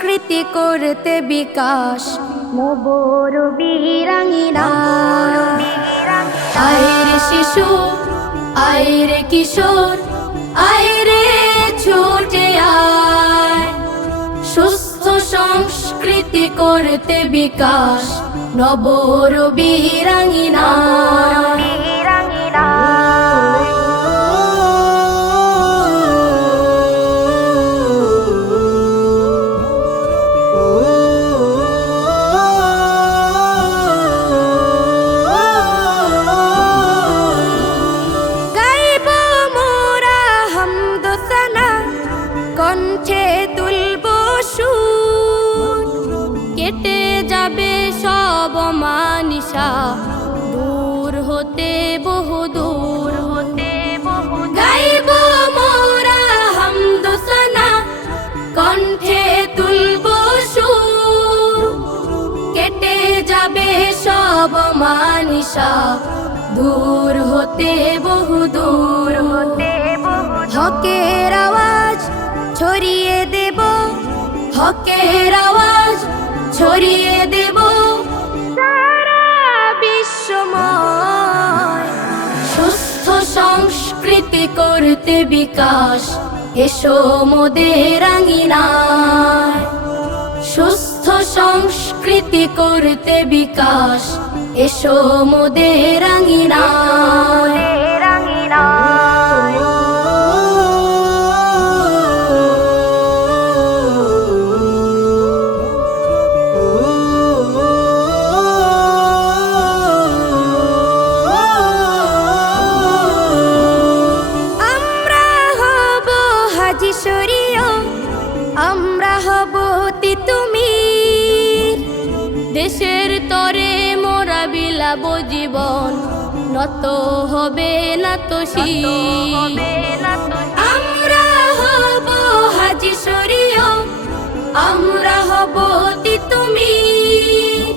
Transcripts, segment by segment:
সংস্কৃতি করতে বিকাশ নবর বীরাঙ্গিনা। আয়রে শিশু, আয়রে কিশোর, আয়রে ছুটে আয়, সুস্থ সংস্কৃতি করতে বিকাশ নবর বীরাঙ্গিনা। কণ্ঠে তুলব সুর, কেটে যাবে সব মানিসা, দূর হতে বহু দূর হতে বহু। গাইব মোরা হামদোসানা, কণ্ঠে তুলব সুর, কেটে যাবে সব মানিসা, দূর হতে বহু দূর হতে বহু। হকের আওয়াজ ছড়িয়ে দেব, হকের আওয়াজ ছড়িয়ে দেব সারা বিশ্বময়। সুস্থ সংস্কৃতি করতে বিকাশ এসো মোদের আঙিনায়। সুস্থ সংস্কৃতি করতে বিকাশ এসো মোদের আঙিনায়। আমরা হব তিতুমির, দেশের তরে মোরা বিলাব জীবন, নত হবে না তো শির। আমরা হব হাজি শরীয়, আমরা হব তিতুমির,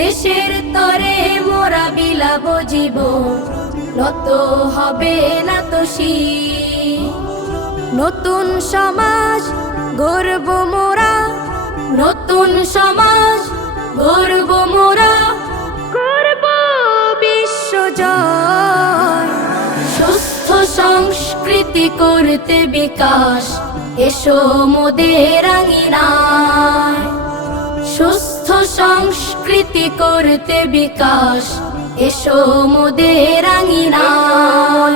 দেশের তরে মোরা বিলাব জীবন, নত হবে না তো শির। নতুন সমাজ গর্ব মোরা, নতুন সমাজ গর্ব মোরা, করব বিশ্বজয়। সুস্থ সংস্কৃতি করতে বিকাশ এসো মোদের আঙিনায়। সুস্থ সংস্কৃতি করতে বিকাশ এসো মোদের আঙিনায়।